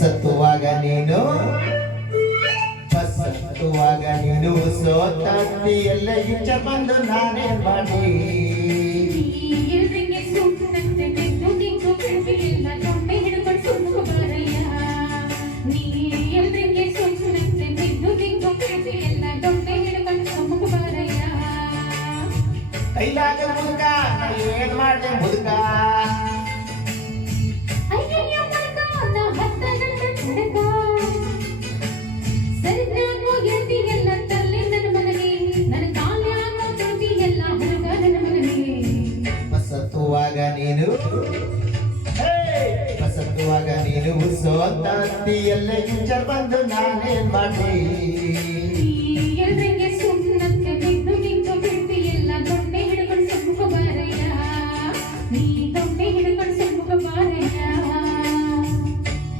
ಸತ್ತುವಾಗ ನೀನು ಸತ್ತುವಾಗ ನೀನು ಸೋತತ್ತಿ ಎಲ್ಲ ಇಚ್ಛ ಬಂದು ನಾನೇ ಮಾಡಿ ಕೈಲಾಗ ಮುದುಕ ಏನ್ ಮಾಡ್ದೆ ಮುದುಕ ಸತ್ತುವಾಗ ನೀನು ಸತ್ತುವಾಗ ನೀನು ಸೋತತ್ತಿ ಎಲ್ಲ ಇಚ್ಛ ಬಂದು ನಾನೇನ್ ಮಾಡಿ